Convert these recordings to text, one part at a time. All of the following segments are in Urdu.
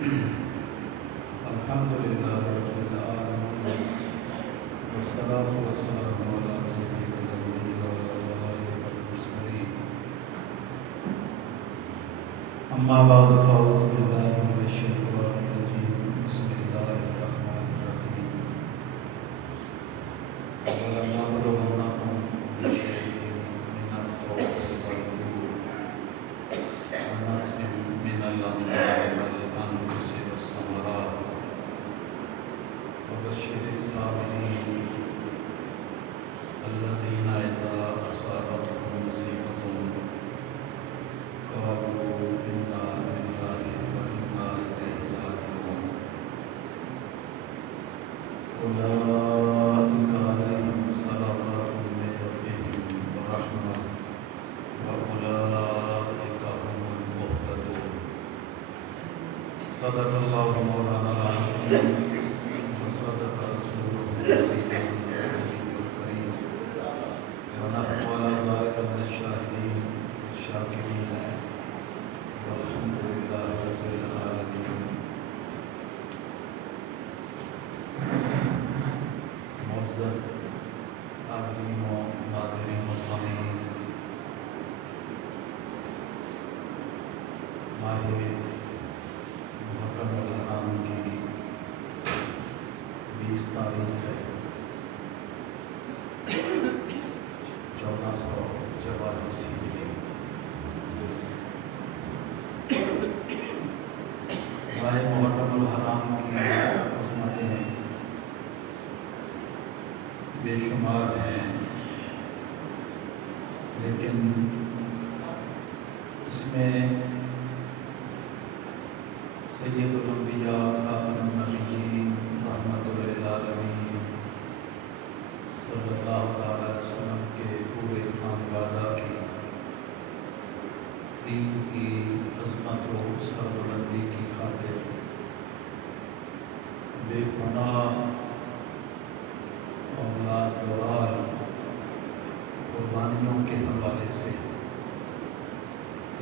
الحمد لله رب العالمين والصلاة والسلام على سيد الأنبياء والأولياء والمرسلين أما بعد فأعوذ بالله من الشيطان الرجيم بسم الله الرحمن الرحيم ولنبلونكم بشيء من الخوف والجوع ونقص من الأموال والأنفس والثمرات وبشر الصابرين الذين إذا أصابتهم مصيبة قالوا إنا لله وإنا إليه راجعون أولئك عليهم صلوات من ربهم ورحمة وأولئك هم المهتدون صدق الله مولانا العظيم وصدق رسوله النبي الكريم ونحن على ذلك من الشاهدين الشاكرين والحمد لله رب العالمين. معزز حاضرین و ناظرین و سامعین، ماہ محرم الحرام کی 20 تاریخ ہے 1444 ہجری. ماہ محرم الحرام کی عظمتیں بے شمار ہیں، لیکن اس میں سید الانبیاء خاتم النبیین رحمۃ للعالمین صلی اللہ علیہ وسلم کے پورے خانوادہ کی دین کی عظمت و سربلندی کی خاطر بے پناہ اور لازوال قربانیوں کے حوالے سے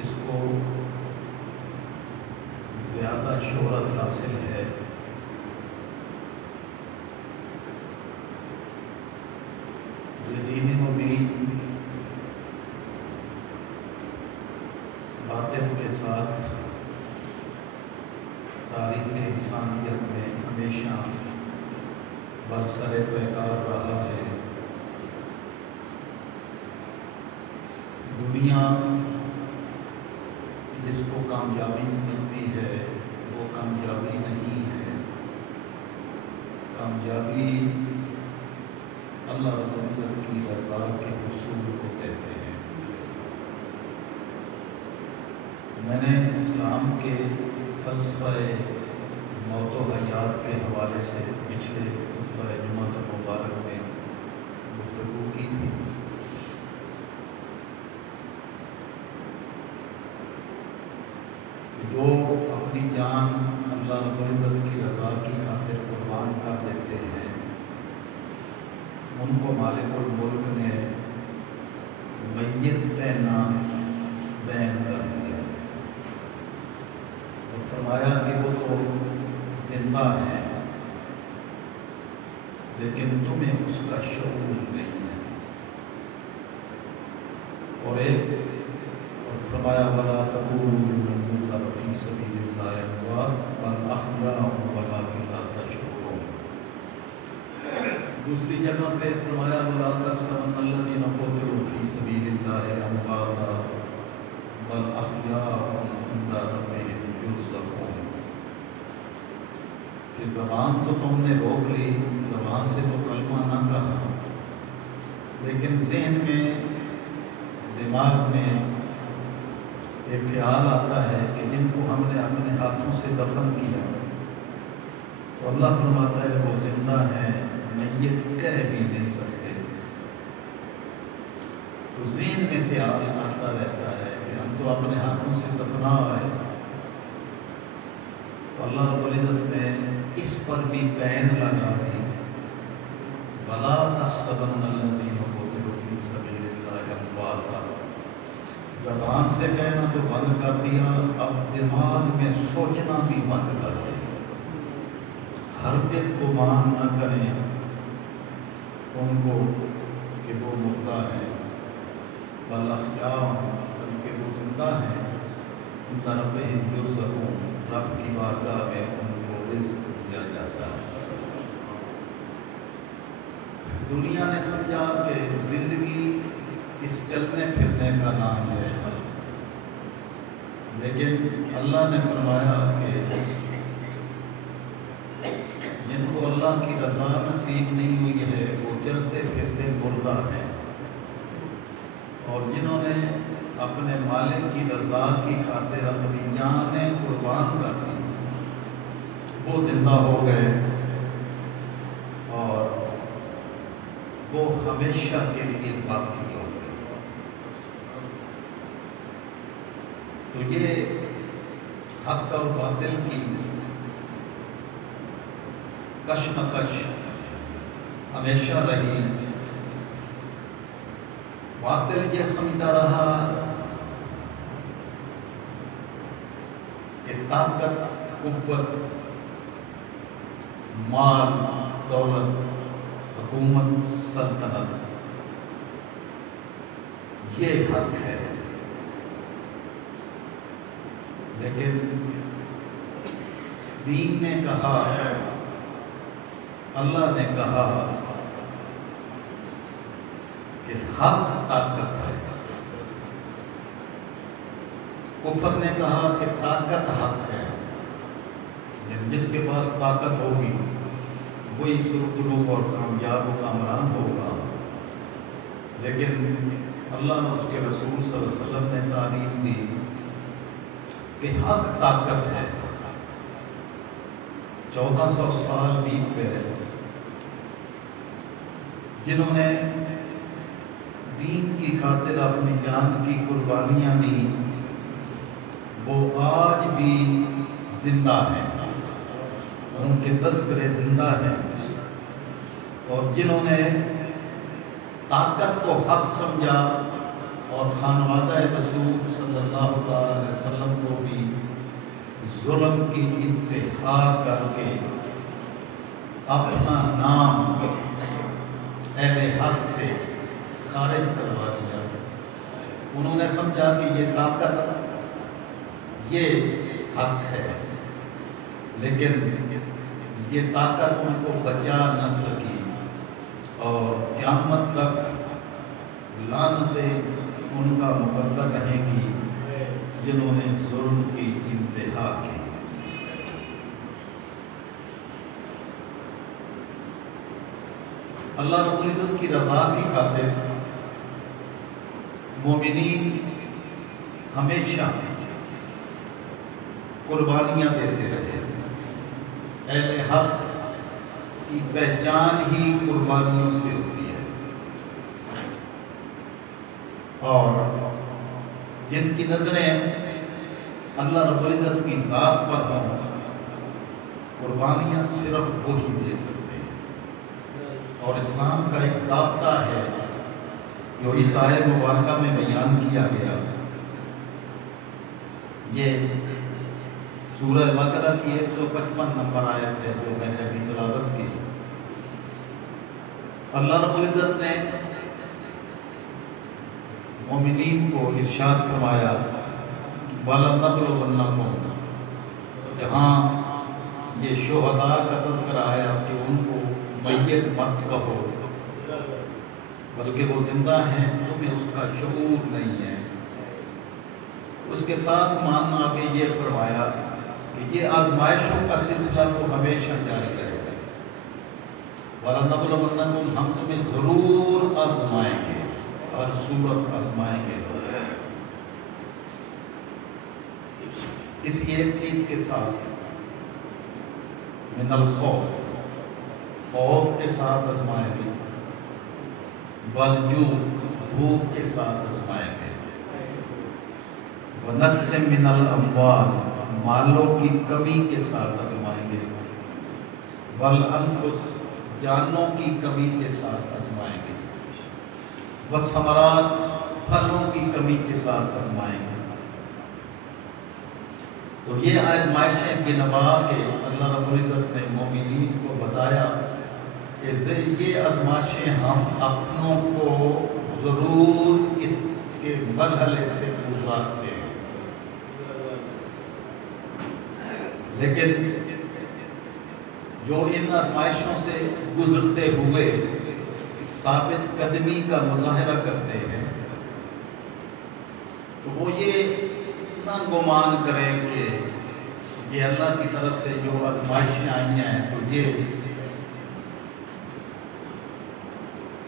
اس کو زیادہ شہرت حاصل ہے. یہ دین مبین باطل کے ساتھ تاریخ انسانیت میں ہمیشہ برسر پیکار رہا ہے. دنیا جس کو کامیابی سمجھتی ہے وہ کامیابی نہیں ہے. کامیابی اللہ رب العزت کی رضا کے حصول کو کہتے ہیں. میں نے اسلام کے فلسفہ موت و حیات کے حوالے سے پچھلے خطبہ جمعہ مبارک میں گفتگو کی تھی. جو اپنی جان اللہ رب العزت کی رضا کی خاطر قربان کر دیتے ہیں ان کو مالک الملک نے میت کا نام بیان کر دیا اور فرمایا کہ وہ تو زندہ ہیں لیکن تمہیں اس کا شعور نہیں ہے. اور فرمایا وَلَا تَقُولُوا لِمَنْ يُقْتَلُ فِي سَبِيلِ اللَّهِ أَمْوَاتٌ بَلْ أَحْيَاءٌ وَلَٰكِن لَّا تَشْعُرُونَ. دوسری جگہ پہ فرمایا وَلَا تَحْسَبَنَّ الَّذِينَ قُتِلُوا فِي سَبِيلِ اللَّهِ أَمْوَاتًا بَلْ أَحْيَاءٌ عِندَ رَبِّهِمْ يُرْزَقُونَ. کہ زبان تو تم نے روک لی، زبان سے تو کلمہ نہ کہا، لیکن ذہن میں دماغ میں ایک خیال آتا ہے کہ جن کو ہم نے اپنے ہاتھوں سے دفن کیا تو اللہ فرماتا ہے وہ زندہ ہیں، میت کہہ بھی نہیں سکتے. تو ذہن میں خیال آتا رہتا ہے کہ ہم تو اپنے ہاتھوں سے دفنا آئے. تو اللہ رب العزت نے اس پر بھی بین لگا دی وَلَا تَحْسَبَنَّ الَّذِينَ قُتِلُوا فِي سَبِيلِ اللَّهِ أَمْوَاتًا زبان سے کہنا تو بند کر دیا، اب دماغ میں سوچنا بھی بند کر دیا۔ ہرگز گمان نہ کریں ان کو کہ وہ مردہ ہے، بالاخیار بلکہ وہ زندہ ہے، ربہم یرزقون، رب کی بارگاہ میں ان کو رزق دیا جاتا ہے۔ دنیا نے سمجھا کہ زندگی اس چلنے پھرنے کا نام ہے، لیکن اللہ نے فرمایا کہ جن کو اللہ کی رضا نصیب نہیں ہوئی ہے وہ چلتے پھرتے مردہ ہیں، اور جنہوں نے اپنے مالک کی رضا کی خاطر اپنی جانیں قربان کر دی وہ زندہ ہو گئے، اور وہ ہمیشہ کے لیے باقی ہو گئے۔ تو یہ حق اور باطل کی کشمکش ہمیشہ رہی۔ باطل یہ سمجھتا رہا کہ طاقت، قوت، مال، دولت، حکومت، سلطنت یہ حق ہے، لیکن دین نے کہا ہے، اللہ نے کہا کہ حق طاقت ہے۔ کفر نے کہا کہ طاقت حق ہے، جس کے پاس طاقت ہوگی وہی سرخرو اور کامیاب و کامران ہوگا، لیکن اللہ اور اس کے رسول صلی اللہ علیہ وسلم نے تعلیم دی کہ حق طاقت ہے۔ 1400 سال بیت گئے، جنہوں نے دین کی خاطر اپنی جان کی قربانیاں دی وہ آج بھی زندہ ہیں، ان کے تذکرے زندہ ہیں، اور جنہوں نے طاقت کو حق سمجھا اور خانوادہ رسول صلی اللہ علیہ وسلم کو بھی ظلم کی انتہا کر کے اپنا نام اہل حق سے خارج کروا دیا۔ انہوں نے سمجھا کہ یہ طاقت یہ حق ہے، لیکن یہ طاقت ان کو بچا نہ سکی، اور قیامت تک لعنتیں ان کا مقدر رہیں گی جنہوں نے ظلم کی انتہا کی۔ اللہ رب العزت کی رضا کی خاطر مومنین ہمیشہ قربانیاں دیتے رہے۔ اہل حق کی پہچان ہی قربانیوں سے ہوتی ہے، اور جن کی نظریں اللہ رب العزت کی ذات پر ہوں قربانیاں صرف وہی دے سکتے ہیں، اور اسلام کا ایک ضابطہ ہے جو اس آیت مبارکہ میں بیان کیا گیا۔ یہ سورہ بقرہ کی 155 نمبر آیت ہے جو میں نے ابھی تلاوت کی۔ اللہ رب العزت نے مومنین کو ارشاد فرمایا وَلَنَبْلُوَنَّكُمْ، جہاں یہ شہداء کا تذکرہ آیا کہ ان کو میت مت کہو، بلکہ وہ زندہ ہیں، تمہیں اس کا شعور نہیں ہے۔ اس کے ساتھ ماننا آگے یہ فرمایا کہ یہ آزمائشوں کا سلسلہ تو ہمیشہ جاری رہے گا۔ وَلَنَبْلُوَنَّكُمْ، ہم تمہیں ضرور آزمائیں گے، ہر صورت آزمائیں گے۔ اس ایک چیز کے ساتھ من الخوف، خوف کے ساتھ آزمائیں گے، والجوع، بھوک کے ساتھ آزمائیں گے، ونقص من الاموال، مالوں کی کمی کے ساتھ آزمائیں گے، والانفس، جانوں کی کمی کے ساتھ آزمائیں گے، والثمرات، پھلوں کی کمی کے ساتھ آزمائیں گے۔ تو یہ آزمائشیں گنوا کے اللہ رب العزت نے مومنین کو بتایا کہ یہ آزمائشیں ہم اپنوں کو ضرور اس کے مرحلے سے گزارتے ہیں، لیکن جو ان آزمائشوں سے گزرتے ہوئے ثابت قدمی کا مظاہرہ کرتے ہیں تو وہ یہ نہ گمان کریں کہ یہ اللہ کی طرف سے جو آزمائشیں آئی ہیں تو یہ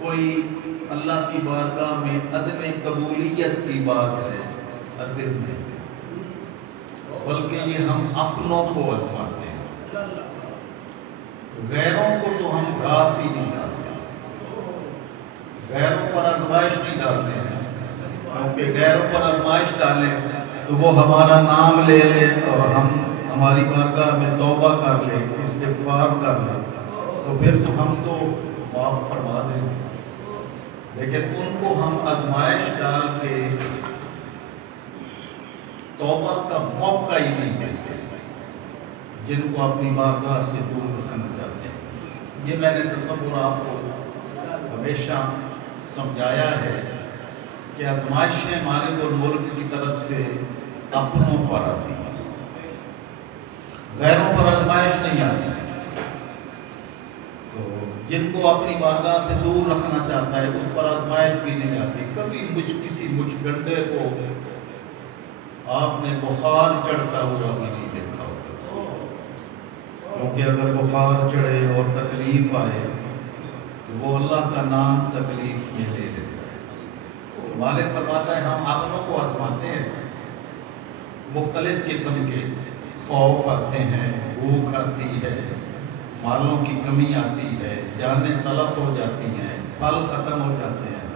کوئی اللہ کی بارگاہ میں عدم قبولیت کی بات ہے، ہرگز نہیں، بلکہ یہ ہم اپنوں کو آزماتے ہیں۔ غیروں کو تو ہم گھاس ہی نہیں ڈالتے، غیروں پر آزمائش نہیں ڈالتے ہیں، کیونکہ غیروں پر آزمائش ڈالیں تو وہ ہمارا نام لے لے اور ہماری بارگاہ میں توبہ کر لے، استغفار کر لے تو پھر تو ہم تو معاف فرما دیں، لیکن ان کو ہم آزمائش ڈال کے توبہ کا موقع ہی نہیں دیتے، جن کو اپنی بارگاہ سے دور رکھنا چاہتے ہیں۔ یہ میں نے تصور آپ کو ہمیشہ سمجھایا ہے کہ آزمائشیں مالک اور ملک کی طرف سے اپنوں پر آتی ہیں، غیروں پر آزمائش نہیں آتی۔ تو جن کو اپنی بارگاہ سے دور رکھنا چاہتا ہے اس پر آزمائش بھی نہیں آتی۔ کبھی کسی مجھ گنڈے کو آپ نے بخار چڑھتا ہوا بھی نہیں دیکھا ہوگا، کیونکہ اگر بخار چڑھے اور تکلیف آئے تو وہ اللہ کا نام تکلیف میں لے لیتا ہے۔ مالک فرماتا ہے ہم اپنوں کو آزماتے ہیں، مختلف قسم کے خوف آتے ہیں، بھوک آتی ہے، مالوں کی کمی آتی ہے، جانیں تلف ہو جاتی ہیں، پھل ختم ہو جاتے ہیں،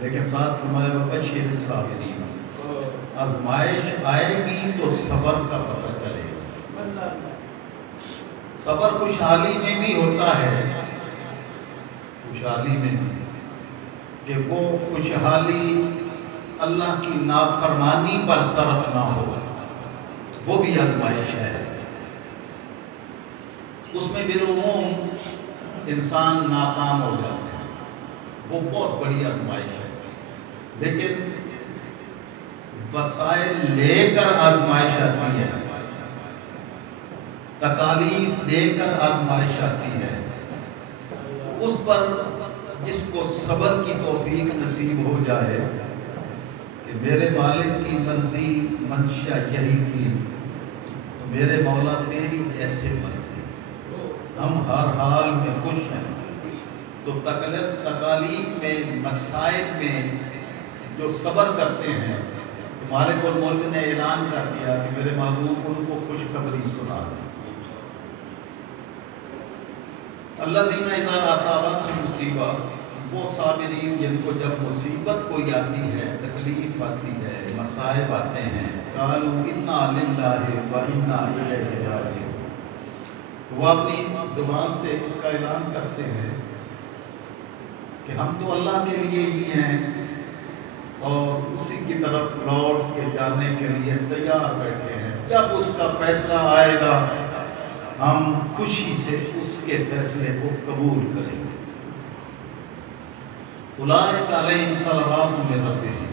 لیکن ساتھ فرمایا وبشر الصابرین، آزمائش آئے گی تو صبر کا پتہ چلے گا۔ صبر خوشحالی میں بھی ہوتا ہے، خوشحالی میں کہ وہ خوشحالی اللہ کی نافرمانی پر صرف نہ ہو، وہ بھی آزمائش ہے۔ اس میں بالعموم انسان ناکام ہو جاتا ہے، وہ بہت بڑی آزمائش ہے، لیکن وسائل لے کر آزمائش آتی ہے، تکالیف دے کر آزمائش آتی ہے، اس پر جس کو صبر کی توفیق نصیب ہو جائے کہ میرے مالک کی مرضی منشا یہی تھی تو میرے مولا تیری ایسے مرضی، ہم ہر حال میں خوش ہیں، تو تکالیف میں مسائل میں جو صبر کرتے ہیں تو مالک الملک نے اعلان کر دیا کہ میرے محبوب ان کو خوشخبری سنا دیں۔ الذین اذا اصابتہم مصیبہ، وہ صابرین جن کو جب مصیبت کوئی آتی ہے، تکلیف آتی ہے، مصائب آتے ہیں، قالوا انا للہ و انا الیہ راجعون، وہ اپنی زبان سے اس کا اعلان کرتے ہیں کہ ہم تو اللہ کے لیے ہی ہیں اور اسی کی طرف لوٹ کے جانے کے لیے تیار بیٹھے ہیں، جب اس کا فیصلہ آئے گا ہم خوشی سے اس کے فیصلے کو قبول کریں گے۔ اولئک علیہم صلوات من ربہم،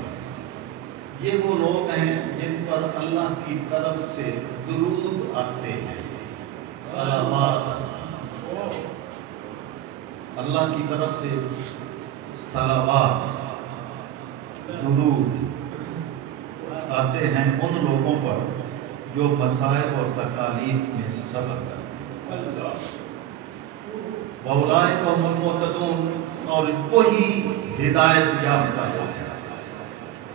یہ وہ لوگ ہیں جن پر اللہ کی طرف سے درود آتے ہیں، صلوات، اللہ کی طرف سے صلوات، درود آتے ہیں ان لوگوں پر جو مصائب اور تکالیف میں صبر کرتے ہیں۔ وَأُولَٰئِكَ هُمُ الْمُهْتَدُونَ، اور وہی ہدایت یافتہ لوگ ہیں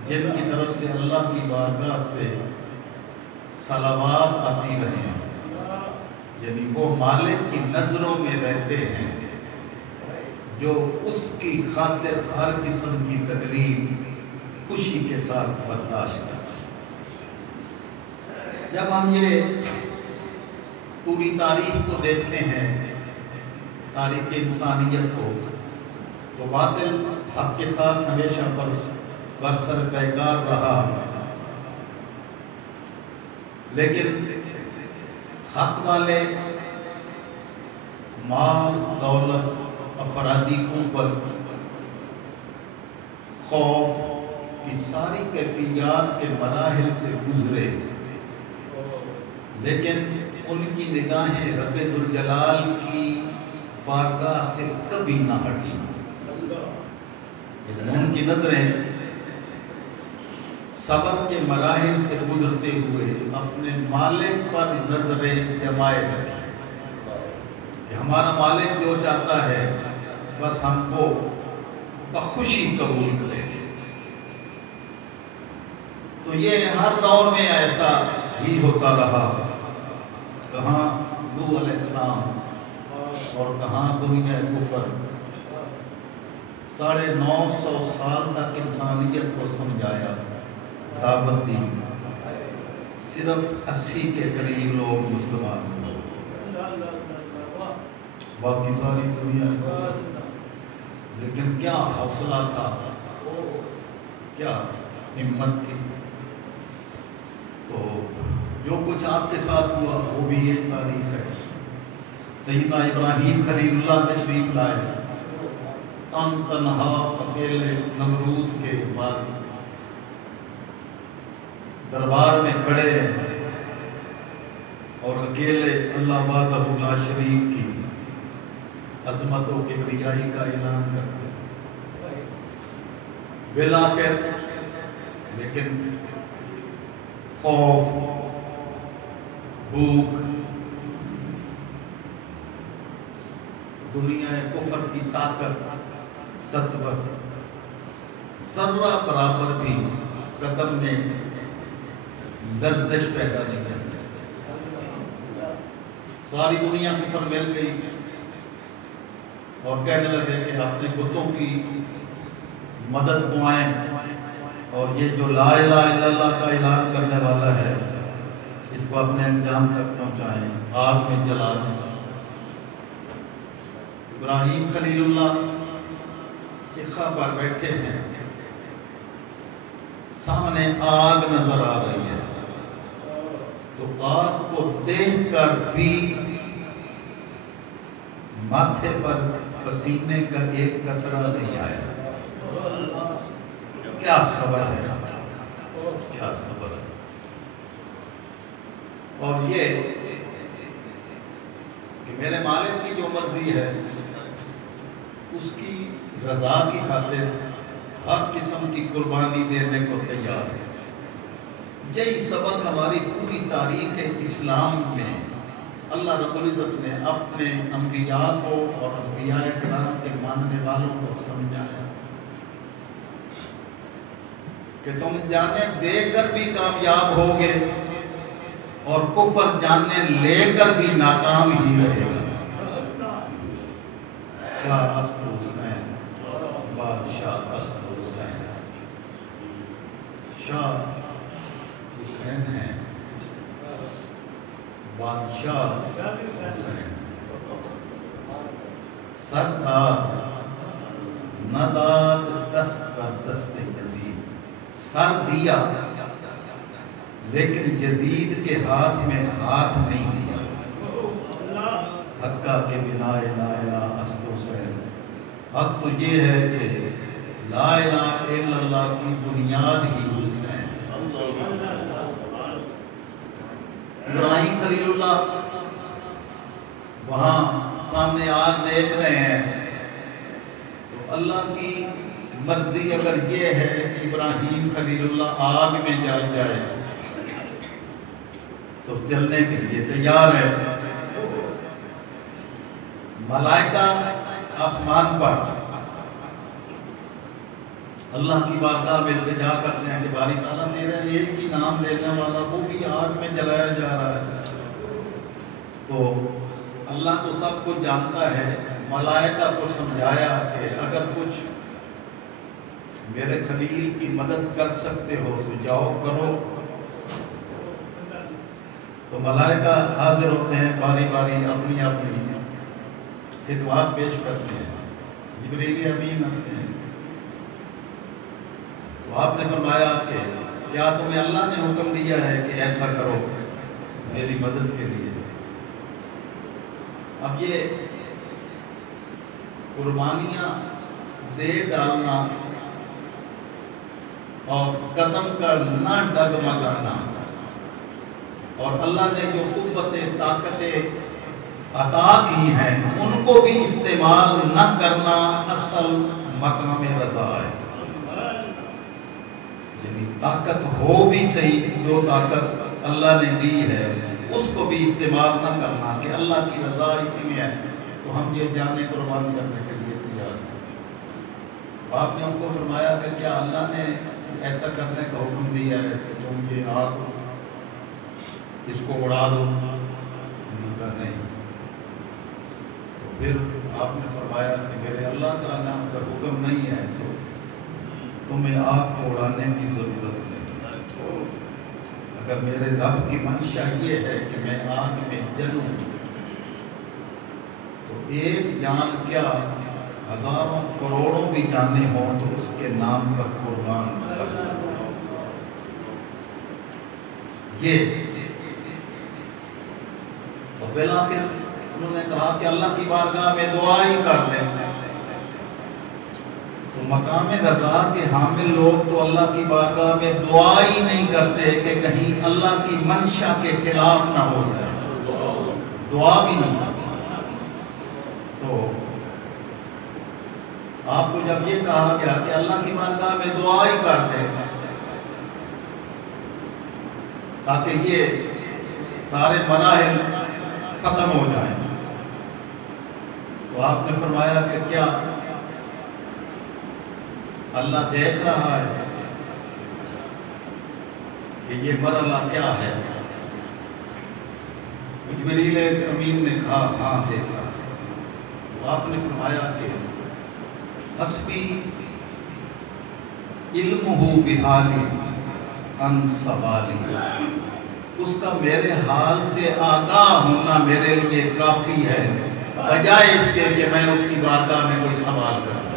جن کی طرف سے اللہ کی بارگاہ سے صلوات آتی رہے ہیں، یعنی وہ مالک کی نظروں میں رہتے ہیں، جو اس کی خاطر ہر قسم کی تکلیف خوشی کے ساتھ برداشت کرتے ہیں۔ جب ہم یہ پوری تاریخ کو دیکھتے ہیں، تاریخ انسانیت کو، تو باطل حق کے ساتھ ہمیشہ برسر پیکار رہا، لیکن حق والے مال دولت افرادی قوت خوف کی ساری کیفیات کے مراحل سے گزرے، لیکن ان کی نگاہیں رب ذوالجلال کی بارگاہ سے کبھی نہ ہٹی۔ ان کی نظریں صبر کے مراحل سے گزرتے ہوئے اپنے مالک پر نظریں جمائے رکھی کہ ہمارا مالک جو چاہتا ہے بس ہم کو بخوشی قبول کریں گے۔ تو یہ ہر دور میں ایسا ہی ہوتا رہا، کہاں نوح علیہ السلام اور کہاں دنیا کفر، 950 سال تک انسانیت کو سمجھایا، دعوت دی، صرف 80 کے قریب لوگ مسلمان ہوئے، باقی ساری دنیا۔ لیکن کیا حوصلہ تھا، کیا ہمت تھی۔ تو جو کچھ آپ کے ساتھ ہوا وہ بھی ایک تاریخ ہے۔ سیدنا ابراہیم خلیل اللہ تشریف لائے، تنہا اکیلے نمرود کے بعد دربار میں کھڑے اور اکیلے اللہ وحدہ لا شریک کی عظمت و کبریائی کا اعلان کرتے بالآخر، لیکن خوف، بھوک، دنیا کفر کی طاقت، سطوت، ذرہ برابر بھی قدم میں لرزش پیدا نہیں کرتی۔ ساری دنیا کفر مل گئی اور کہنے لگے کہ اپنے بتوں کی مدد پوائیں، اور یہ جو لا الہ الا اللہ کا اعلان کرنے والا ہے اس کو اپنے انجام تک پہنچائیں، آگ میں جلا دیں۔ ابراہیم خلیل اللہ شیخا پر بیٹھے ہیں، سامنے آگ نظر آ رہی ہے، تو آگ کو دیکھ کر بھی ماتھے پر پسینے کا ایک قطرہ نہیں آیا۔ کیا صبر ہے، کیا صبر ہے۔ اور یہ کہ میرے مالک کی جو مرضی ہے اس کی رضا کی خاطر ہر قسم کی قربانی دینے کو تیار ہے۔ یہی سبق ہماری پوری تاریخ اسلام میں اللہ رب العزت نے اپنے انبیاء کو اور انبیاء کرام کے ماننے والوں کو سمجھایا کہ تم جانے دے کر بھی کامیاب ہوگے اور کفر جانے لے کر بھی ناکام ہی رہے گا۔ شاہ اسد حسین، بادشاہ اسد حسین، شاہ حسین ہیں، بادشاہ حسین، سردار نداد دست در دست یزید، سر دیا لیکن یزید کے ہاتھ میں ہاتھ نہیں دیا۔ حقہ کے بنا لا الہ اسد حسین، حق تو یہ ہے کہ لا الہ الا اللہ کی بنیاد ہی حسین۔ ابراہیم خلیل اللہ وہاں سامنے آگ دیکھ رہے ہیں، تو اللہ کی مرضی اگر یہ ہے کہ ابراہیم خلیل اللہ آگ میں جل جائے تو جلنے کے لیے تیار ہے۔ ملائکہ آسمان پر اللہ کی بارگاہ میں التجا کرتے ہیں کہ باری تعالیٰ میرا ایک ہی نام لینے والا وہ بھی آگ میں جلایا جا رہا ہے۔ تو اللہ تو سب کچھ جانتا ہے، ملائکہ کو سمجھایا کہ اگر کچھ میرے خلیل کی مدد کر سکتے ہو تو جاؤ کرو۔ تو ملائکہ حاضر ہوتے ہیں، باری باری اپنی اپنی خدمات پیش کرتے ہیں۔ جبریل امین آتے ہیں، تو آپ نے فرمایا کہ کیا تمہیں اللہ نے حکم دیا ہے کہ ایسا کرو میری مدد کے لیے؟ اب یہ قربانیاں دے ڈالنا اور قدم کا نہ ڈگمگانا اور اللہ نے جو قوتیں طاقتیں عطا کی ہیں ان کو بھی استعمال نہ کرنا اصل مقام رضا ہے۔ یعنی طاقت ہو بھی صحیح، جو طاقت اللہ نے دی ہے اس کو بھی استعمال نہ کرنا کہ اللہ کی رضا اسی میں ہے تو ہم یہ جانے قربان کرنے کے لیے تیار ہیں۔ آپ نے ان کو فرمایا کہ کیا اللہ نے ایسا کرنے کا حکم دیا ہے کہ تم یہ آگ اس کو اڑا دو؟ نہیں۔ تو پھر آپ نے فرمایا کہ میرے اللہ تعالیٰ کا حکم نہیں ہے تو تمہیں آگ کو اڑانے کی ضرورت نہیں۔ اگر میرے رب کی منشا یہ ہے کہ میں آگ میں جلوں تو ایک جان کیا ہزاروں کروڑوں بھی جانے ہوں تو اس کے نام پر قربان کر سکتا ہوں۔ یہ اور بالآخر انہوں نے کہا کہ اللہ کی بارگاہ میں دعا ہی کر دیں۔ تو مقام رضا کے حامل لوگ تو اللہ کی بارگاہ میں دعا ہی نہیں کرتے کہ کہیں اللہ کی منشا کے خلاف نہ ہو جائے، دعا بھی نہیں۔ تو آپ کو جب یہ کہا گیا کہ اللہ کی بارگاہ میں دعا ہی کر دیں تاکہ یہ سارے مراحل ختم ہو جائیں، تو آپ نے فرمایا کہ کیا اللہ دیکھ رہا ہے کہ یہ مرحلہ کیا ہے؟ جبریل امین نے کہا ہاں دیکھ رہا ہے۔ تو آپ نے فرمایا کہ حسبی علمہ بحالی ان سوالی، اس کا میرے حال سے آگاہ ہونا میرے لیے کافی ہے بجائے اس کے کہ میں اس کی بارگاہ میں کوئی سوال کروں۔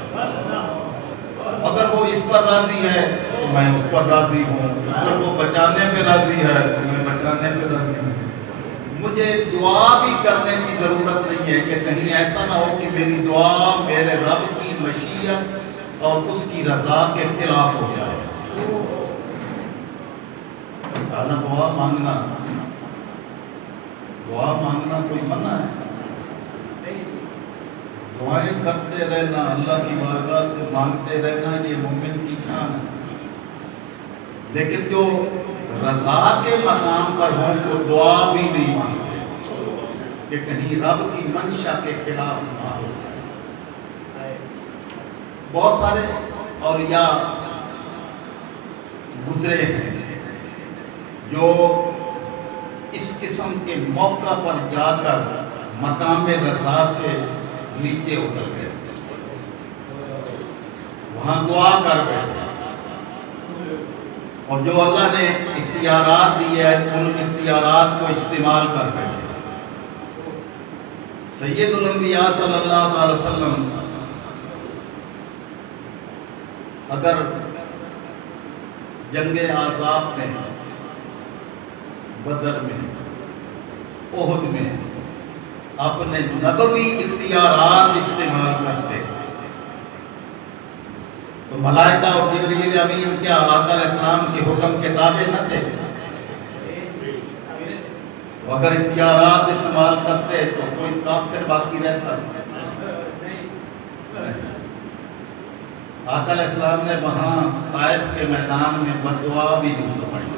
اگر وہ اس پر راضی ہے تو میں اس پر راضی ہوں، اگر وہ بچانے پہ راضی ہے تو میں بچانے پہ راضی ہوں۔ مجھے دعا بھی کرنے کی ضرورت نہیں ہے کہ کہیں ایسا نہ ہو کہ میری دعا میرے رب کی مشیت اور اس کی رضا کے خلاف ہو جائے۔ دعا مانگنا کوئی منع ہے؟ دعائیں کرتے رہنا، اللہ کی بارگاہ سے مانگتے رہنا، یہ مومن کی شان ہے۔ لیکن جو رضا کے مقام پر ہوں تو دعا بھی نہیں مانگتے کہ کہیں رب کی منشا کے خلاف نہ ہو۔ بہت سارے اولیاء گزرے ہیں جو اس قسم کے موقع پر جا کر مقام رضا سے نیچے اتر گئے، وہاں دعا کر بیٹھے، اور جو اللہ نے اختیارات دیے ہیں ان اختیارات کو استعمال کر بیٹھے۔ سید الانبیاء صلی اللہ علیہ وسلم اگر جنگ احزاب میں، بدر میں، احد میں اپنے نبوی اختیارات استعمال کرتے تو ملائکہ اور جبریل امین کیا آقا علیہ السلام کے حکم کے تابع نہ تھے؟ اگر اختیارات استعمال کرتے تو کوئی کافر باقی رہتا؟ آقا علیہ السلام نے وہاں طائف کے میدان میں بددعا بھی نہیں فرمائی،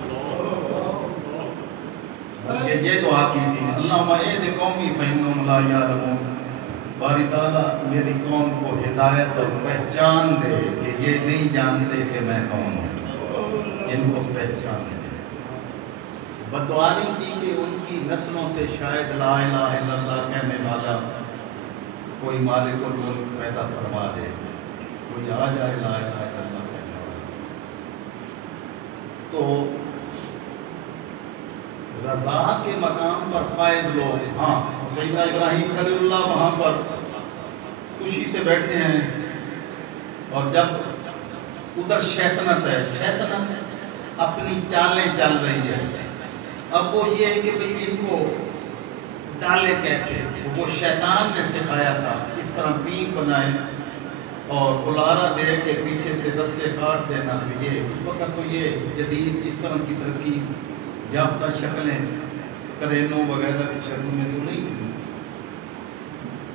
بلکہ یہ دعا کی تھی اللہم اہد قومی فإنہم لا یعلمون، باری تعالیٰ میری قوم کو ہدایت اور پہچان دے کہ یہ نہیں جانتے کہ میں کون ہوں، ان کو پہچان دے۔ بددعا نہیں کی کہ ان کی نسلوں سے شاید لا الہ الا اللہ کہنے والا کوئی مالک الملک پیدا فرما دے، کوئی آ جائے لا الہ الا اللہ کہنے والا۔ تو رضا کے مقام پر فائز لوگ، ہاں سیدنا ابراہیم خلیل اللہ وہاں پر خوشی سے بیٹھے ہیں، اور جب ادھر شیطنت ہے، شیطنت اپنی چالیں چل رہی ہے۔ اب وہ یہ ہے کہ بھئی ان کو ڈالے کیسے، وہ شیطان نے سکھایا تھا اس طرح پیک بنائے اور بلارا دے کے پیچھے سے رسے کاٹ دینا۔ یہ اس وقت تو یہ جدید اس طرح کی ترقی یافتہ شکلیں کرینوں وغیرہ کی شکل میں تو نہیں تھی،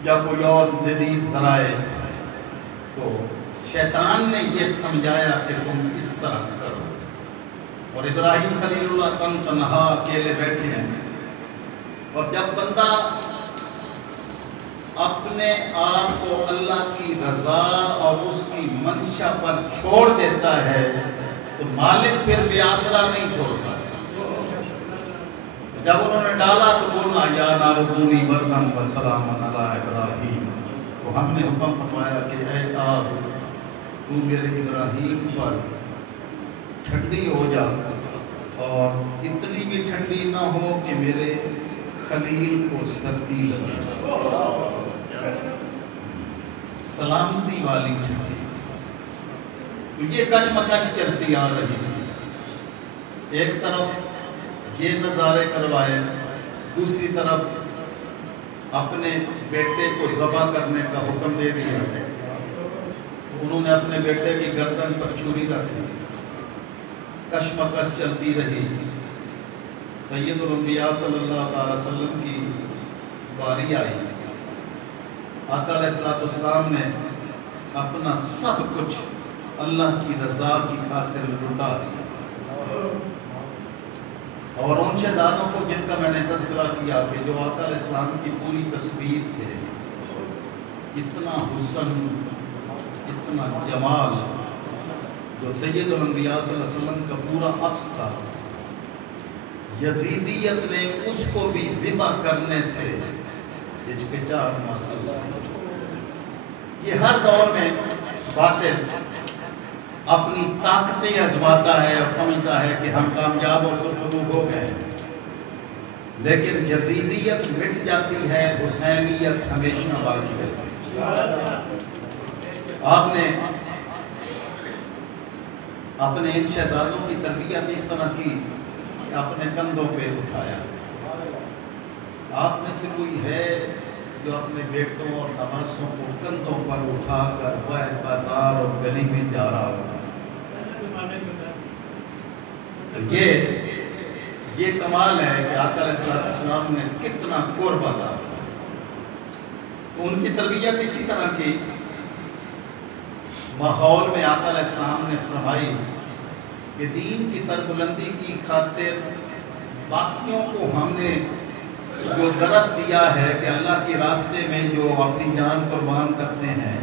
یا کوئی اور جدید ذرائع۔ تو شیطان نے یہ سمجھایا کہ تم اس طرح کرو، اور ابراہیم خلیل اللہ تنہا اکیلے بیٹھے ہیں، اور جب بندہ اپنے آپ کو اللہ کی رضا اور اس کی منشا پر چھوڑ دیتا ہے تو مالک پھر بے آسرا نہیں چھوڑتا۔ جب انہوں نے ڈالا تو بولنا یا نار کونی بردن وسلام علی ابراہیم، تو ہم نے حکم فرمایا کہ اے آگ تو میرے ابراہیم پر ٹھنڈی ہو جا، اور اتنی بھی ٹھنڈی نہ ہو کہ میرے خلیل کو سردی لگے، سلامتی والی ٹھنڈی۔ تو یہ کشمکش چلتی آ رہی ہے، ایک طرف یہ نظارے کروائے، دوسری طرف اپنے بیٹے کو ذبح کرنے کا حکم دے دیا۔ انہوں نے اپنے بیٹے کی گردن پر چھری رکھ دی، کشمکش چلتی رہی۔ سید الانبیاء صلی اللہ علیہ وسلم کی باری آئی، آقا علیہ السلام نے اپنا سب کچھ اللہ کی رضا کی خاطر لٹا دیا، اور ان شہزادوں کو جن کا میں نے تذکرہ کیا کہ جو آقا علیہ السلام کی پوری تصویر تھے، اتنا حسن، اتنا جمال، جو سید الانبیاء صلی اللہ علیہ وسلم کا پورا عکس تھا، یزیدیت نے اس کو بھی ذبح کرنے سے ہچکچاہٹ محسوس کی۔ یہ ہر دور میں باطل اپنی طاقتیں آزماتا ہے اور سمجھتا ہے کہ ہم کامیاب اور سرخرو ہو گئے، لیکن یزیدیت مٹ جاتی ہے، حسینیت ہمیشہ باقی ہے۔ آپ نے اپنے ان شہزادوں کی تربیت اس طرح کی کہ اپنے کندھوں پہ اٹھایا۔ آپ میں سے کوئی ہے جو اپنے بیٹوں اور نواسوں کو کندھوں پر اٹھا کر واحد بازار اور گلی میں جا رہا ہو؟ یہ کمال ہے کہ آقا علیہ السلام نے کتنا قرب ادا کیا۔ تو ان کی تربیت اسی طرح کی ماحول میں آقا علیہ السلام نے فرمائی کہ دین کی سربلندی کی خاطر باقیوں کو ہم نے جو درس دیا ہے کہ اللہ کے راستے میں جو اپنی جان قربان کرتے ہیں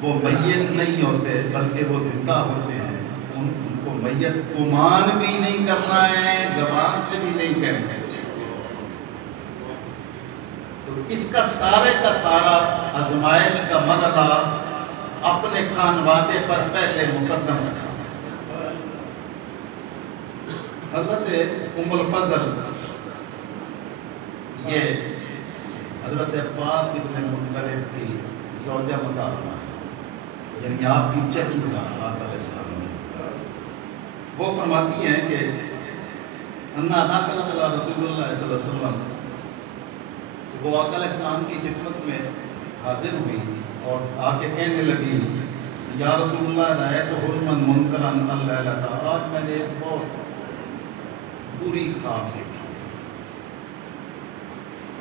وہ میت نہیں ہوتے بلکہ وہ زندہ ہوتے ہیں، ان کو میت گمان بھی نہیں کرنا ہے، زبان سے بھی نہیں کہنا ہے۔ تو اس کا سارا آزمائش کا مرحلہ اپنے خانوادے پر پہلے مقدم رکھا۔ حضرت ام الفضل، یہ حضرت عباس ابن مطلب کی زوجہ مطالبہ، یعنی آپ کی چچی کا آقا علیہ السلام نے، وہ فرماتی ہیں کہ انا داخلت علی رسول اللہ صلی اللہ علیہ وسلم، وہ آقا علیہ السلام کی خدمت میں حاضر ہوئی اور آ کے کہنے لگی یا رسول اللہ رأیت حلما منکرا اللیلۃ، آج میں نے ایک بہت بری خواب دیکھی،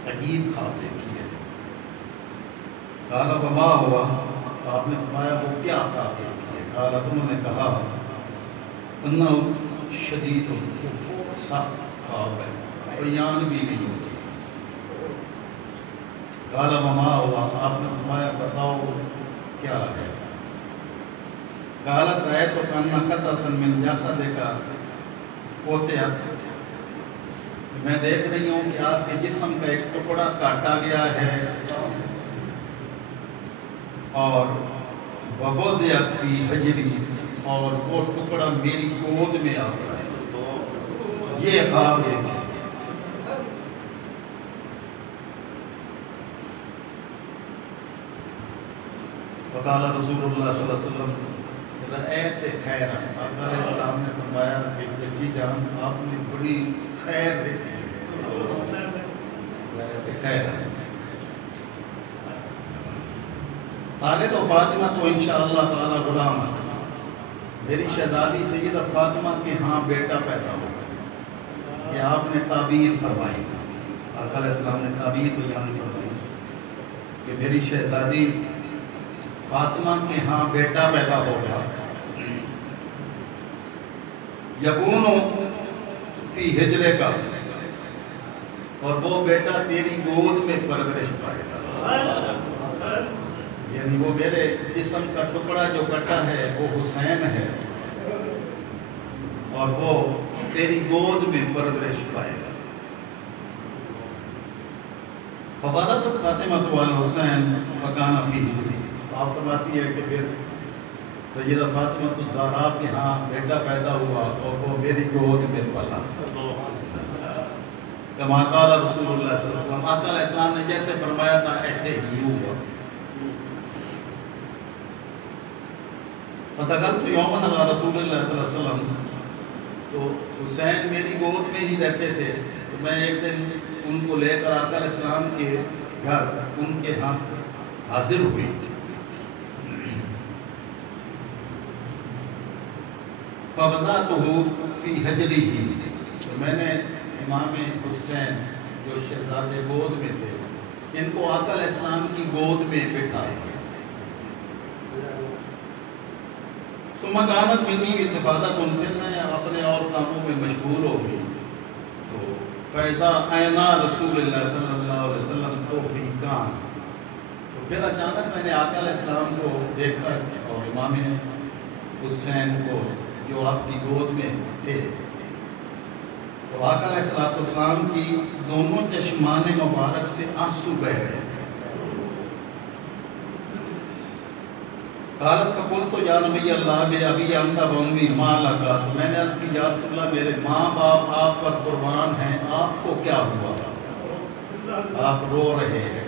عجیب خواب دیکھی ہے۔ قال وما ہوا، آپ نے فرمایا وہ کیا خواب دیکھی ہے؟ قال، انہوں نے کہا انہ شدید، بہت سخت خواب ہے، بیان بھی نہیں ہو سکتا۔ قال وما ہوا، آپ نے فرمایا بتاؤ کیا ہے؟ قالت رأیت کأن قطعۃ من جسدک قطعت، میں دیکھ رہی ہوں کہ آپ کے جسم کا ایک ٹکڑا کاٹا گیا ہے اور ووضعت فی حجری، اور وہ ٹکڑا میری گود میں آ رہا ہے۔ یہ خواب دیکھیں۔ فقال رسول اللہ صلی اللہ علیہ وسلم رأیت خیر، آقا علیہ السلام نے فرمایا کہ جی جان آپ نے بڑی خیر دیکھی ہے، رأیت خیر۔ خالد و فاطمہ تو انشاءاللہ تعالی غلام ہے، میری شہزادی سیدہ فاطمہ کے ہاں بیٹا پیدا ہو، یہ آپ نے تعبیر فرمائی، آقا علیہ السلام نے تعبیر بیان فرمائی کہ میری شہزادی فاطمہ کے ہاں بیٹا پیدا ہوگا، یکون فی ہجرے کا، اور وہ بیٹا تیری گود میں پرورش پائے گا، یعنی وہ میرے جسم کا ٹکڑا جو کٹا ہے وہ حسین ہے، اور وہ تیری گود میں پرورش پائے گا۔ فبادت فاطمہ والحسین فکان فی ہجری، آپ فرماتی ہے کہ پھر سیدہ فاطمہ الزہرا کے ہاں بیٹا پیدا ہوا اور وہ میری گود میں پلا، کما قال رسول اللہ صلی اللہ علیہ وسلم، آقا علیہ السلام نے جیسے فرمایا تھا ایسے ہی ہوا۔ فدخلت یوما علی رسول اللہ صلی اللہ علیہ وسلم، تو حسین میری گود میں ہی رہتے تھے، تو میں ایک دن ان کو لے کر آقا علیہ السلام کے گھر ان کے ہاں حاضر ہوئی، فوضعته فی حجرہ، تو میں نے امام حسین جو شہزادے گود میں تھے ان کو آقا علیہ السلام کی گود میں بٹھایا، ثم کانت منی اتفاقت، پھر میں اپنے اور کاموں میں مشغول ہو گئی، تو فیضا عینا رسول اللہ صلی اللہ علیہ وسلم تو بھی کان، تو پھر اچانک میں نے آقا علیہ السلام کو دیکھا اور امام حسین کو جو آپ کی گود میں تھے، تو آقا علیہ السلام کی دونوں چشمان مبارک سے آنسو بہہ رہے تھے۔ قالت فقلت یا نبی اللہ بأبی انت وأمی ما لک، میں نے عرض کی یا رسول اللہ میرے ماں باپ آپ پر قربان ہیں، آپ کو کیا ہوا، آپ رو رہے ہیں۔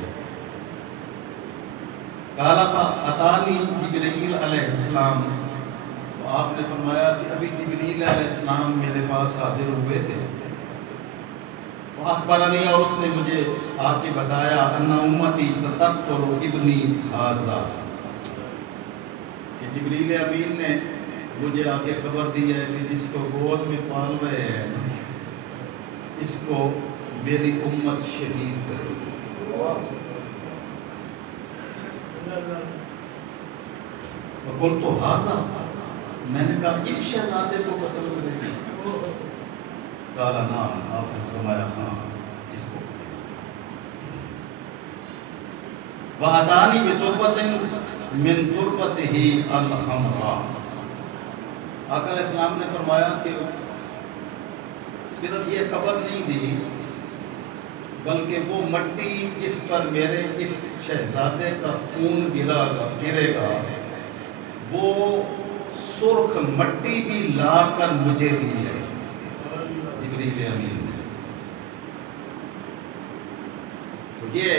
قال فأتانی جبرائیل علیہ السلام، تو آپ نے فرمایا کہ ابھی جبرائیل علیہ السلام میرے پاس حاضر ہوئے تھے، فأخبرنی، اور اس نے مجھے آ کے بتایا، ان امتی ستقتل ابنی ھذا، کہ جبریل امین نے مجھے آ کے خبر دی ہے کہ جس کو گود میں پال رہے ہیں اس کو میری امت شہید کرے گی۔ وقلت ھذا، میں نے کہا اس شہزادے کو قتل کرے گی؟ قال نعم، آپ نے فرمایا ہاں اس کو۔ وَأَتَانِي بِتُرْبَةٍ من تربتہ الحمراء، آقا علیہ السلام نے فرمایا کہ صرف یہ خبر نہیں دی بلکہ وہ مٹی جس پر میرے اس شہزادے کا خون گرے گا وہ سرخ مٹی بھی لا کر مجھے دی ہے جبریل امین سے۔ تو یہ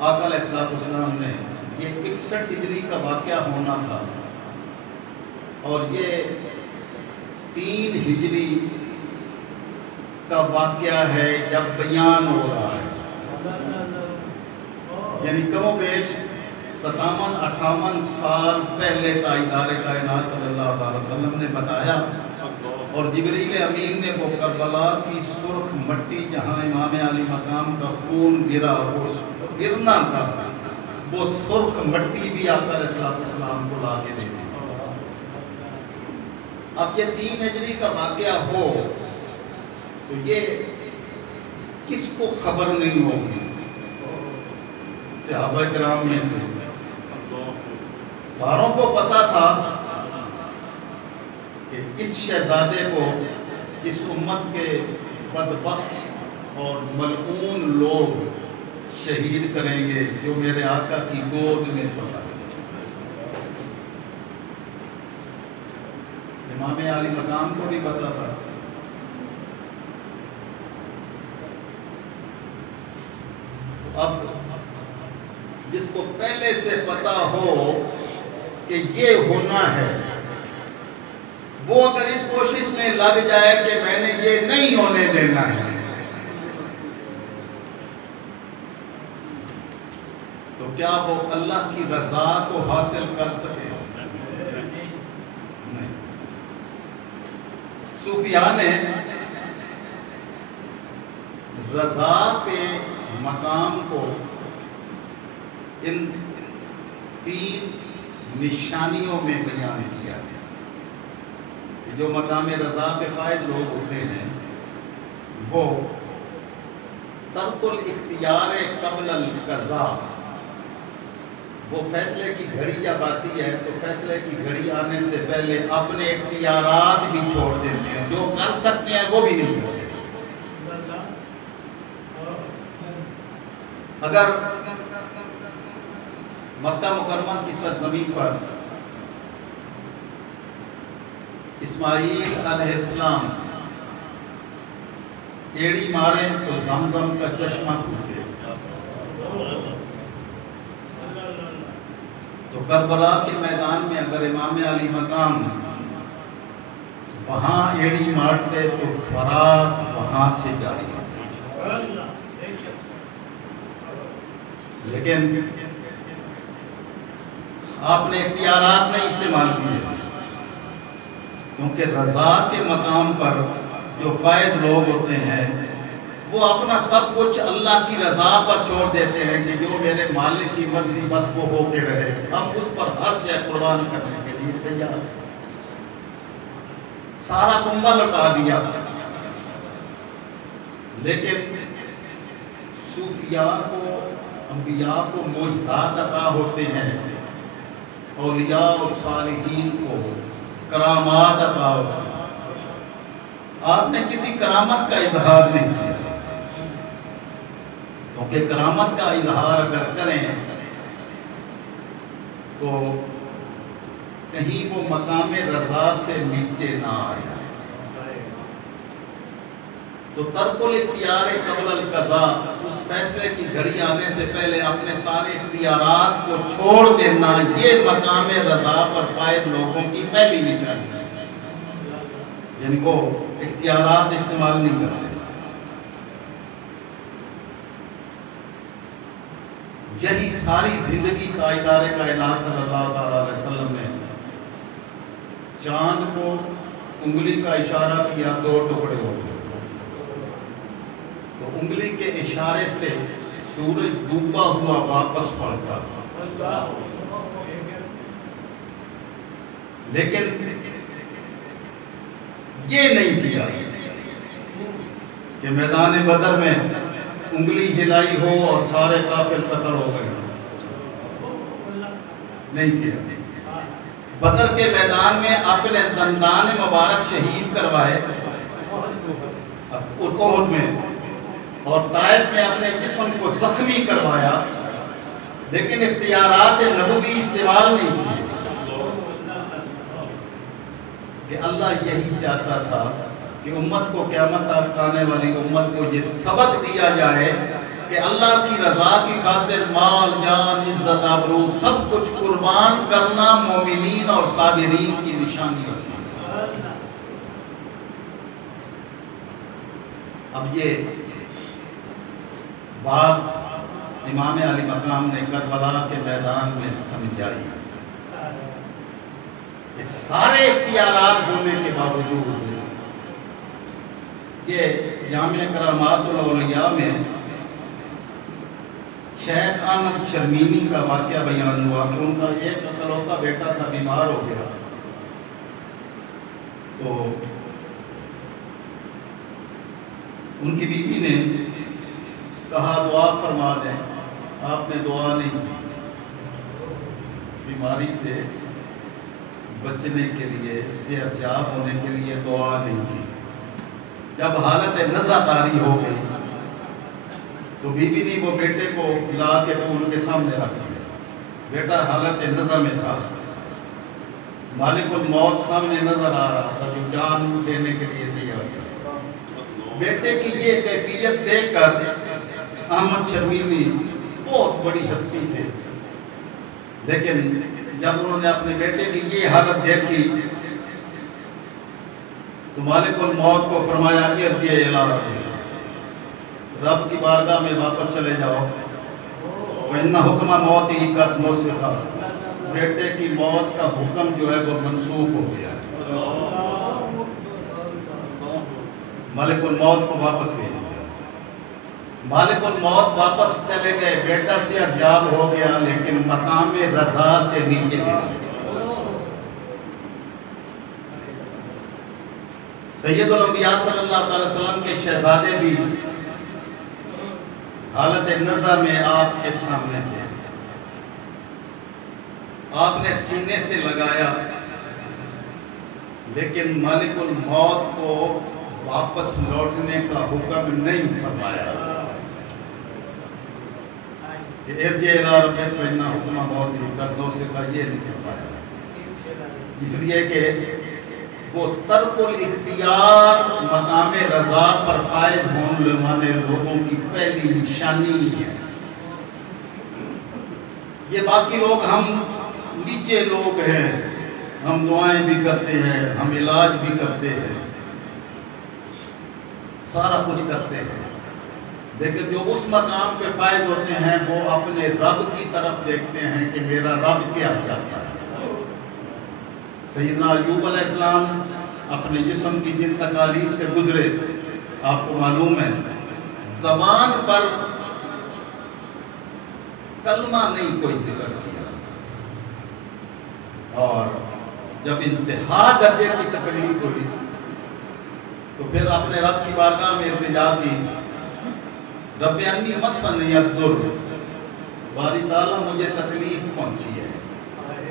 آقا علیہ السلام نے، یہ 61 ہجری کا واقعہ ہونا تھا، اور یہ 3 ہجری کا واقعہ ہے جب بیان ہو رہا ہے، یعنی کم و بیش 57-58 سال پہلے تاجدار کائنات صلی اللہ علیہ وسلم نے بتایا، اور جبریل امین نے وہ کربلا کی سرخ مٹی جہاں امام علی مقام کا خون گرا، وہ گرنا تھا، وہ سرخ مٹی بھی آقا علیہ السلام کو لا کے دے دی۔ اب یہ 3 ہجری کا واقعہ ہو تو یہ کس کو خبر نہیں ہوگی؟ صحابہ کرام میں سے ساروں کو پتا تھا کہ اس شہزادے کو اس امت کے بدبخت اور ملعون لوگ شہید کریں گے جو میرے آقا کی گود میں پڑا ہے۔ امام علی مقام کو بھی پتا تھا۔ اب جس کو پہلے سے پتا ہو کہ یہ ہونا ہے، وہ اگر اس کوشش میں لگ جائے کہ میں نے یہ نہیں ہونے دینا ہے، تو کیا وہ اللہ کی رضا کو حاصل کر سکے؟ نہیں۔ صوفیاء نے رضا پہ مقام کو ان 3 نشانیوں میں بیان کیا ہے کہ جو مقام رضا پہ فائز لوگ ہوتے ہیں وہ ترک الاختیار قبل القضاء، وہ فیصلے کی گھڑی جب آتی ہے تو فیصلے کی گھڑی آنے سے پہلے اپنے اختیارات بھی چھوڑ دیتے ہیں، جو کر سکتے ہیں وہ بھی نہیں کرتے۔ اگر مکہ مکرمہ کی سرزمین پر اسماعیل علیہ السلام ایڑی مارے تو زمزم کا چشمہ پھوٹے، تو کربلا کے میدان میں اگر امام علی مقام وہاں ایڑی مارتے تو فرات وہاں سے جاری ہوتی، لیکن آپ نے اختیارات نہیں استعمال کیے، کیونکہ رضا کے مقام پر جو فائز لوگ ہوتے ہیں وہ اپنا سب کچھ اللہ کی رضا پر چھوڑ دیتے ہیں کہ جو میرے مالک کی مرضی بس وہ ہو کے رہے، ہم اس پر ہر شے قربان کرنے کے لیے تیار، سارا کنبہ لٹا دیا۔ لیکن صوفیاء کو، انبیاء کو معجزات عطا ہوتے ہیں، اولیاء اور صالحین کو کرامات عطا ہوتے ہیں۔ آپ نے کسی کرامت کا اظہار نہیں کیا، کیونکہ کرامت کا اظہار اگر کریں تو کہیں وہ مقام رضا سے نیچے نہ آ جائے۔ تو ترک الاختیار قبل القضاء، اس فیصلے کی گھڑی آنے سے پہلے اپنے سارے اختیارات کو چھوڑ دینا، یہ مقام رضا پر فائز لوگوں کی پہلی نشانی ہے، جن کو اختیارات استعمال نہیں کرتے۔ یہی ساری زندگی تاجدار کائنات صلی اللہ تعالیٰ علیہ وسلم نے چاند کو انگلی کا اشارہ کیا، 2 ٹکڑے ہو گئے، تو انگلی کے اشارے سے سورج ڈوبا ہوا واپس پلٹا، لیکن یہ نہیں کیا کہ میدان بدر میں انگلی ہلائی ہو اور سارے کافر قتل ہو گئے، نہیں کیا۔ بدر کے میدان میں اپنے دندان مبارک شہید کروائے احد میں، اور طائف میں اپنے جسم کو زخمی کروایا، لیکن اختیارات نبوی استعمال نہیں کیے، کہ اللہ یہی چاہتا تھا کہ امت کو، قیامت تک آنے والی امت کو یہ سبق دیا جائے کہ اللہ کی رضا کی خاطر مال، جان، عزت، آبرو سب کچھ قربان کرنا مومنین اور صابرین کی نشانی ہوتی ہے۔ اب یہ بات امام علی مقام نے کربلا کے میدان میں سمجھائی، کہ سارے اختیارات ہونے کے باوجود یہ جامع کرامات الاولیاء میں شیخ احمد شرمینی کا واقعہ بیان ہوا کہ ان کا ایک اکلوتا بیٹا تھا، بیمار ہو گیا، تو ان کی بیوی نے کہا دعا فرما دیں، آپ نے دعا نہیں کی، بیماری سے بچنے کے لیے، صحت یاب ہونے کے لیے دعا نہیں کی۔ جب حالت نزع طاری ہو گئی تو بیوی نے وہ بیٹے کو لا کے ان کے سامنے رکھ دیا، بیٹا حالت نزع میں تھا، مالک الموت سامنے نظر آ رہا تھا جو جان دینے کے لیے تیار تھا۔ بیٹے کی یہ کیفیت دیکھ کر احمد شرمینی بہت بڑی ہستی تھے، لیکن جب انہوں نے اپنے بیٹے کی یہ حالت دیکھی تو مالک الموت کو فرمایا ارجع الی ربک، رب کی بارگاہ میں واپس چلے جاؤ، فإن حکم موتی قد نسخ، بیٹے کی موت کا حکم جو ہے وہ منسوخ ہو گیا ہے۔ مالک الموت کو واپس بھیج دیا، مالک الموت واپس چلے گئے، بیٹا سے ارجاب ہو گیا لیکن مقام رضا سے نیچے گر گیا۔ سید الانبیاء صلی اللہ علیہ وسلم کے شہزادے بھی حالت نزع میں آپ کے سامنے تھے، آپ نے سینے سے لگایا لیکن مالک الموت کو واپس لوٹنے کا حکم نہیں فرمایا کہ ارجع الی ربک فإن حکم موتی قد نسخ، یہ نہیں فرمایا، اس لیے کہ وہ ترک الاختیار مقام رضا پر فائز ہونے والے لوگوں کی پہلی نشانی ہے۔ یہ باقی لوگ ہم نیچے لوگ ہیں، ہم دعائیں بھی کرتے ہیں، ہم علاج بھی کرتے ہیں، سارا کچھ کرتے ہیں، لیکن جو اس مقام پہ فائز ہوتے ہیں وہ اپنے رب کی طرف دیکھتے ہیں کہ میرا رب کیا چاہتا ہے۔ سیدنا ایوب علیہ السلام اپنے جسم کی جن تکالیف سے گزرے آپ کو معلوم ہے، زبان پر کلمہ نہیں کوئی ذکر کیا، اور جب انتہا درجے کی تکلیف ہوئی تو پھر اپنے رب کی بارگاہ میں التجا کی، رب انی مسنی الضر، باری تعالیٰ مجھے تکلیف پہنچی ہے۔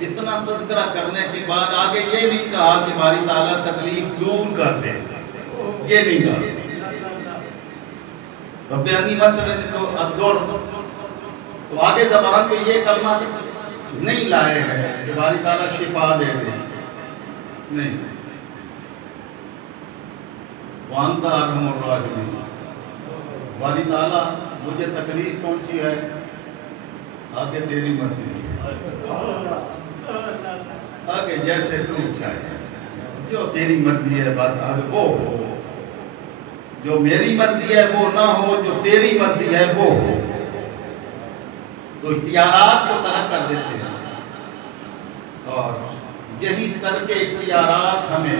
اتنا تذکرہ کرنے کے بعد آگے یہ نہیں کہا کہ باری تعالیٰ تکلیف دور کر دے، یہ نہیں کہا، رب انی مسنی الضر، تو آگے زبان پہ یہ کلمہ نہیں لائے ہیں کہ باری تعالیٰ شفا دے دے، نہیں، وَأَنْتَ أَرْحَمُ الرَّاحِمِينَ، باری تعالیٰ مجھے تکلیف پہنچی ہے، آگے تیری مرضی ہے، آگے جیسے تو چاہے، جو تیری مرضی ہے بس آگے وہ ہو، جو میری مرضی ہے وہ نہ ہو، جو تیری مرضی ہے وہ ہو۔ تو اختیارات کو ترک کر دیتے ہیں، اور یہی ترک اختیارات ہمیں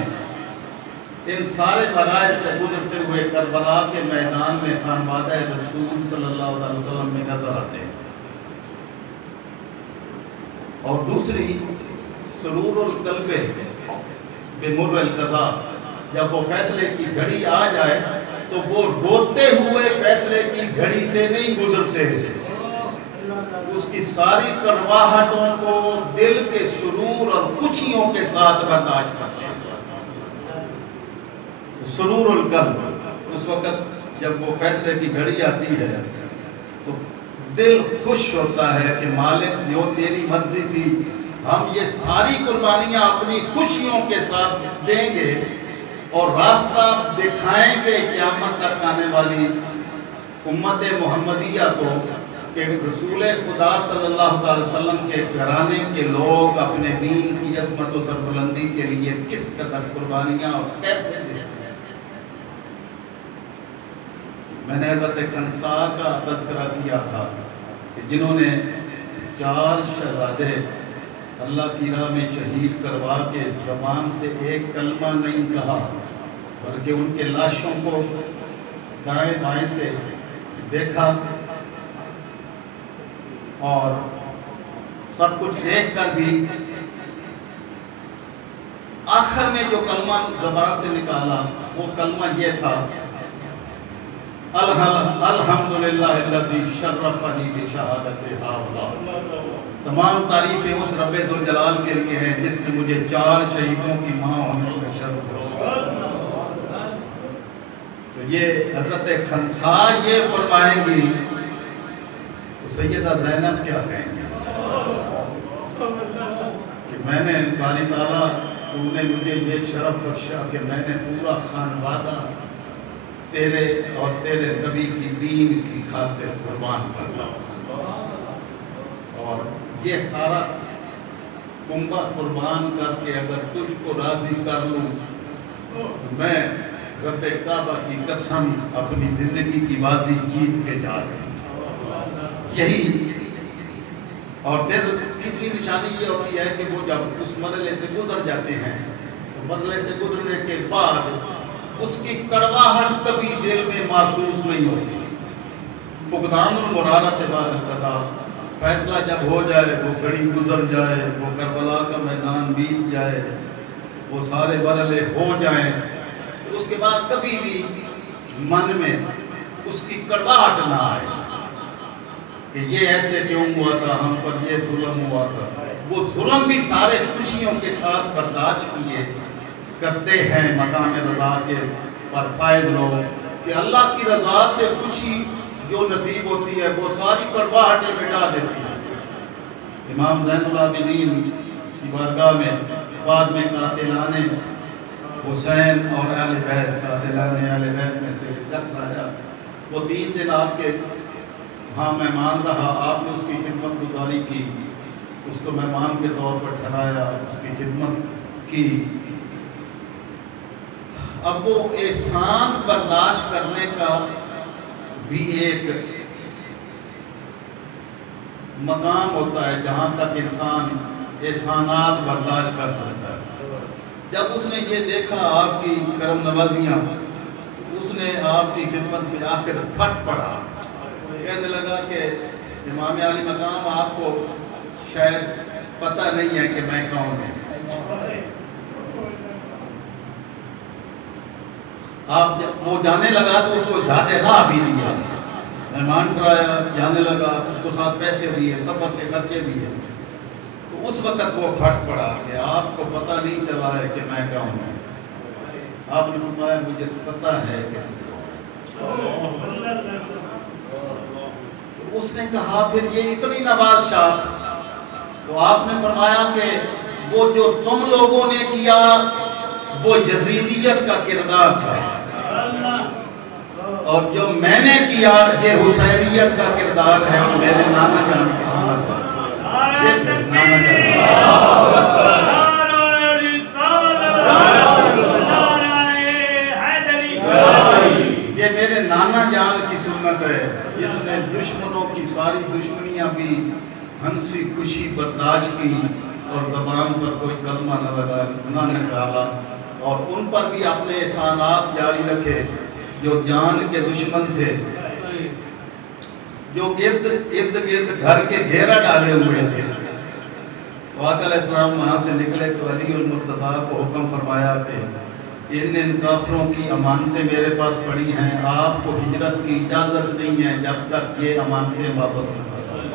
ان سارے مراحل سے گزرتے ہوئے کربلا کے میدان میں خانوادہ رسول صلی اللہ علیہ وسلم میں نظر آتے ہیں۔ اور دوسری سرور القلب بمر القضاء، جب وہ فیصلے کی گھڑی آ جائے تو وہ روتے ہوئے فیصلے کی گھڑی سے نہیں گزرتے، اس کی ساری کڑواہٹوں کو دل کے سرور اور خوشیوں کے ساتھ برداشت کرتے ہیں۔ سرور القلب، اس وقت جب وہ فیصلے کی گھڑی آتی ہے تو دل خوش ہوتا ہے کہ مالک جو تیری مرضی تھی، ہم یہ ساری قربانیاں اپنی خوشیوں کے ساتھ دیں گے اور راستہ دکھائیں گے قیامت تک آنے والی امت محمدیہ کو کہ رسول خدا صلی اللہ علیہ وسلم کے گھرانے کے لوگ اپنے دین کی عظمت و سربلندی کے لیے کس قدر قربانیاں اور کیسے دیتے ہیں۔ میں نے حضرت خنسا کا تذکرہ کیا تھا کہ جنہوں نے 4 شہزادے اللہ کی راہ میں شہید کروا کے زبان سے ایک کلمہ نہیں کہا، بلکہ ان کے لاشوں کو دائیں بائیں سے دیکھا اور سب کچھ دیکھ کر بھی آخر میں جو کلمہ زبان سے نکالا وہ کلمہ یہ تھا، الحمدللہ الذی شرفنی بشہادت ہؤلاء، تمام تعریفیں اس رب ذوالجلال کے لیے ہیں جس نے مجھے 4 شہیدوں کی ماں ہونے کا شرف دیا۔ تو یہ حضرت خنسا یہ فرمائیں گی تو سیدہ زینب کیا کہیں گے کہ میں نے باری تعالیٰ تو نے مجھے یہ شرف بخشا کہ میں نے پورا خانوادہ تیرے اور تیرے نبی کی دین کی خاطر قربان کر دیا، اور یہ سارا کنبہ قربان کر کے اگر تجھ کو راضی کر لوں تو میں رب کعبہ کی قسم اپنی زندگی کی بازی جیت کے جا رہے یہی۔ اور پھر تیسری نشانی یہ ہوتی ہے کہ وہ جب اس مرحلے سے گزر جاتے ہیں تو مرحلے سے گزرنے کے بعد اس کی کڑواہٹ کبھی دل میں محسوس نہیں ہوتی۔ فقدان المرارۃ بعد القضاء، فیصلہ جب ہو جائے، وہ گھڑی گزر جائے، وہ کربلا کا میدان بیت جائے، وہ سارے مرحلے ہو جائیں، اس کے بعد کبھی بھی من میں اس کی کڑواہٹ نہ آئے کہ یہ ایسے کیوں ہوا تھا، ہم پر یہ ظلم ہوا تھا۔ وہ ظلم بھی سارے خوشیوں کے ساتھ برداشت کیے کرتے ہیں مقام رضا کے پر فائز لوگ، کہ اللہ کی رضا سے خوشی جو نصیب ہوتی ہے وہ ساری کڑواہٹیں مٹا دیتی ہے۔ امام زین العابدین کی بارگاہ میں بعد میں قاتلان حسین اور اہل بیت، قاتلان اہل بیت میں سے ایک شخص آیا، وہ 3 دن آپ کے ہاں مہمان رہا، آپ نے اس کی خدمت گزاری کی، اس کو مہمان کے طور پر ٹھہرایا، اس کی خدمت کی۔ اب وہ احسان برداشت کرنے کا بھی ایک مقام ہوتا ہے جہاں تک انسان احسانات برداشت کر سکتا ہے۔ جب اس نے یہ دیکھا آپ کی کرم نوازیاں، اس نے آپ کی خدمت میں آ کر پھٹ پڑا، کہنے لگا کہ امام عالی مقام آپ کو شاید پتہ نہیں ہے کہ میں کون ہوں۔ آپ وہ جانے لگا تو اس کو جاتے راہ بھی دیا، مہمان کرایا، جانے لگا، اس کو ساتھ پیسے دیے، سفر کے خرچے دیے، تو اس وقت وہ پھٹ پڑا کہ آپ کو پتہ نہیں چلا ہے کہ میں کون ہوں۔ آپ نے فرمایا مجھے پتہ ہے کہ اس نے کہا پھر یہ اتنی نواز شاہ، تو آپ نے فرمایا کہ وہ جو تم لوگوں نے کیا وہ یزیدیت کا کردار تھا، اور جو میں نے کیا یہ حسینیت کا کردار ہے، اور میرے نانا جان کی سنت یہ میرے نانا جان کی سنت ہے، جس نے دشمنوں کی ساری دشمنیاں بھی ہنسی خوشی برداشت کی اور زبان پر کوئی کلمہ نہ نکالا، اور ان پر بھی اپنے احسانات جاری رکھے جو جان کے دشمن تھے، جو ارد گرد گھر کے گھیرا ڈالے ہوئے تھے۔ آقا علیہ السلام وہاں سے نکلے تو علی المرتضیٰ کو حکم فرمایا کہ ان کافروں کی امانتیں میرے پاس پڑی ہیں، آپ کو ہجرت کی اجازت نہیں ہے جب تک یہ امانتیں واپس نہ کریں۔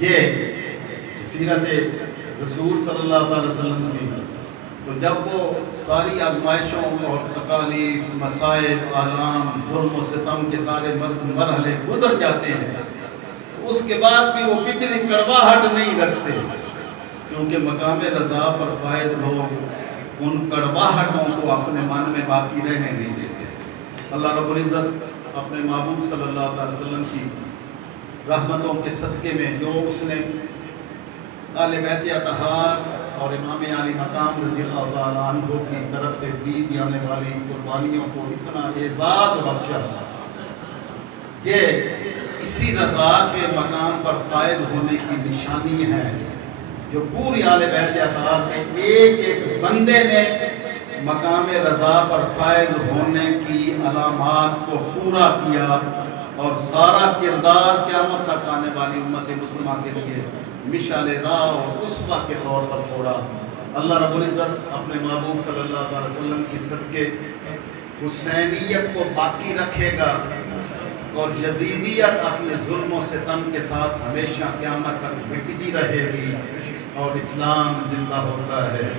یہ سیرت رسول صلی اللہ علیہ وسلم کی۔ تو جب وہ ساری آزمائشوں اور تکالیف، مصائب، آلام، ظلم و ستم کے سارے مرحلے گزر جاتے ہیں، تو اس کے بعد بھی وہ کتنی کڑواہٹ نہیں رکھتے، کیونکہ مقام رضا پر فائز لوگ ان کڑواہٹوں کو اپنے من میں باقی رہنے نہیں دیتے۔ اللہ رب العزت اپنے محبوب صلی اللہ علیہ وسلم کی رحمتوں کے صدقے میں جو اس نے اہل بیت اطہار اور امام عالی مقام رضی اللہ تعالیٰ عنہ کی طرف سے دی جانے والی قربانیوں کو اتنا اعزاز بخشا، یہ اسی رضا کے مقام پر فائز ہونے کی نشانی ہے، جو پوری اہل بیت اطہار کے ایک ایک بندے نے مقام رضا پر فائز ہونے کی علامات کو پورا کیا، اور سارا کردار قیامت تک آنے والی امت مسلمہ کے لیے مشعل راہ اور اسوہ کے طور پر چھوڑا۔ اللہ رب العزت اپنے محبوب صلی اللہ علیہ وسلم کی صدقے حسینیت کو باقی رکھے گا، اور یزیدیت اپنے ظلم و ستم کے ساتھ ہمیشہ قیامت تک مٹتی رہے گی، اور اسلام زندہ ہوتا ہے۔